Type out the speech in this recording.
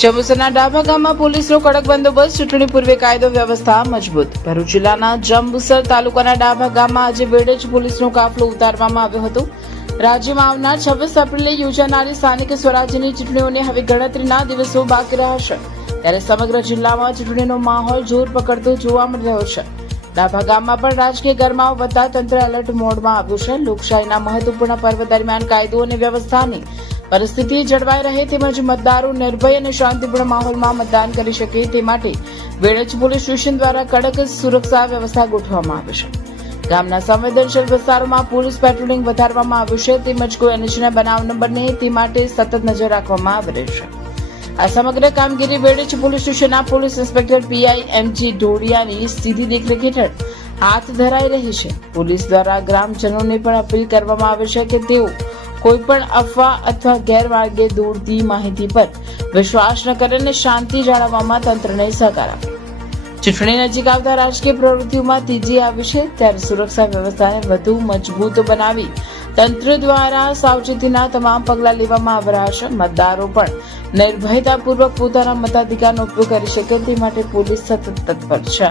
જંબુસરના ડાભા ગામમાં પોલીસનો કડક બંદોબસ્ત, ચૂંટણી પૂર્વે કાયદો વ્યવસ્થા મજબૂત. ભરૂચ જિલ્લાના જંબુસર તાલુકાના ડાભા ગામમાં આજે બેડજ પોલીસનો કાફલો ઉતારવામાં આવ્યો હતો. રાજ્યમાં આવનાર 26 એપ્રિલે યોજાનારી સ્થાનિક સ્વરાજ્યની ચૂંટણીઓને હવે ગણતરીના દિવસો બાકી રહ્યા છે, ત્યારે સમગ્ર જિલ્લામાં ચૂંટણીનો માહોલ જોર પકડતો જોવા મળી રહ્યો છે. ડાભા ગામમાં પણ રાજકીય ગરમાવો વધતા તંત્ર એલર્ટ મોડમાં આવ્યું છે. લોકશાહીના મહત્વપૂર્ણ પર્વ દરમિયાન કાયદો અને વ્યવસ્થાની પરિસ્થિતિ જળવાઈ રહે તેમજ મતદારો નિર્ભય અને શાંતિપૂર્ણ માહોલમાં મતદાન કરી શકે તે માટે બેડજ પોલીસ સ્ટેશન દ્વારા કડક સુરક્ષા વ્યવસ્થા ગોઠવવામાં આવી છે. ગામના સંવેદનશીલ વિસ્તારોમાં પોલીસ પેટ્રોલિંગ વધારવામાં આવ્યું છે તેમજ કોઈ અનિચ્છનીય બનાવ ન બને તે માટે સતત નજર રાખવામાં આવી રહી છે. આ સમગ્ર કામગીરી બેડજ પોલીસ સ્ટેશનના પોલીસ ઇન્સ્પેક્ટર પીઆઈ એમજી ઢોડિયાની સીધી દેખરેખ હેઠળ હાથ ધરાઈ રહી છે. પોલીસ દ્વારા ગ્રામજનોને પણ અપીલ કરવામાં આવે છે કે તેઓ કોઈ પણ અફવા અથવા ગેરમાર્ગે દોરતી માહિતી પર વિશ્વાસ ન કરે અને શાંતિ જાળવવામાં તંત્રને સહકાર આપે. ચૂંટણી નજીક આવતા રાજકીય પ્રવૃત્તિઓમાં તેજી આવી છે, ત્યારે સુરક્ષા વ્યવસ્થાને વધુ મજબૂત બનાવી તંત્ર દ્વારા સાવચેતીના તમામ પગલાં લેવામાં આવી રહ્યા છે. મતદારો પણ નિર્ભયતાપૂર્વક પોતાના મતાધિકારનો ઉપયોગ કરી શકે તે માટે પોલીસ સતત તત્પર છે.